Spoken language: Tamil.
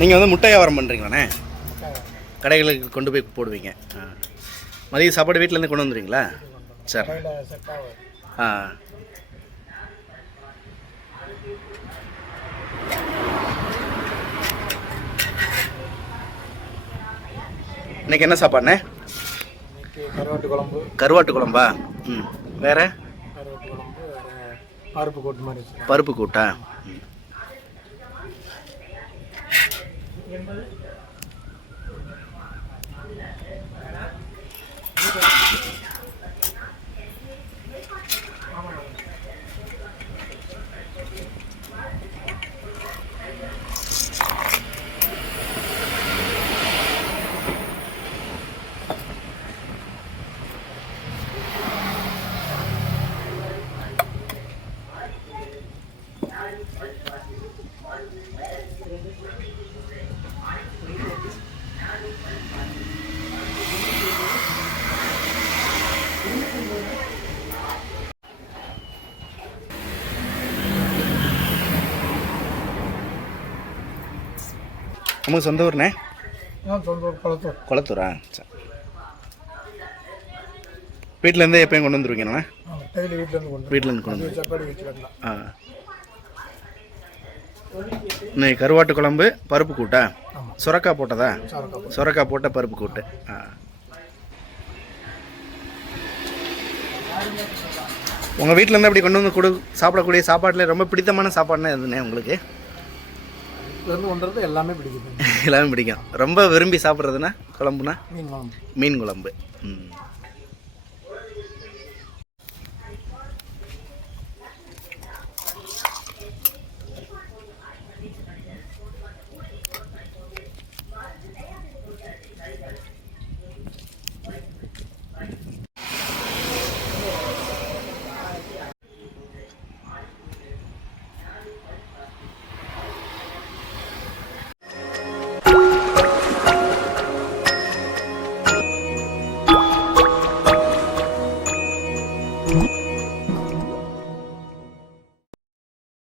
நீங்கள் வந்து முட்டை வியாபாரம் பண்ணுறீங்களாண்ணே கடைகளுக்கு கொண்டு போய் போடுவீங்க. ஆ. மதிய சாப்பாடு வீட்டிலேருந்து கொண்டு வந்துடுவீங்களா? சரி. ஆ. இன்னைக்கு என்ன சாப்பாடுண்ணே? கருவாட்டு குழம்பு. கருவாட்டு குழம்பா? ம். வேற? பருப்பு கூட்டு மாதிரி பருப்பு கூட்டா? ம். எண்பது? நமக்கு சொந்த ஊர்ண்ணே சொந்த ஊர் குளத்தூர். குளத்தூரா? சரி. வீட்டிலேருந்தே எப்பயும் கொண்டு வந்துருவீங்கண்ணா வீட்டிலேருந்து கொண்டு வந்து ஆ. இன்னைக்கு கருவாட்டு குழம்பு பருப்பு கூட்டா? ஆமாம் சுரக்காய் போட்டதா? சாரக்கா போட்ட பருப்பு கூட்டு. ஆ. உங்கள் வீட்டிலேருந்து அப்படி கொண்டு வந்து கொடு சாப்பிடக்கூடிய சாப்பாட்டில் ரொம்ப பிடித்தமான சாப்பாடுனா எதுண்ணே உங்களுக்கு? வீட்டிலேருந்து கொண்டுறது எல்லாமே பிடிக்குது. எல்லாமே பிடிக்கும். ரொம்ப விரும்பி சாப்பிட்றதுன்னா குழம்புனா மீன் குழம்பு. மீன் குழம்பு. ம். What?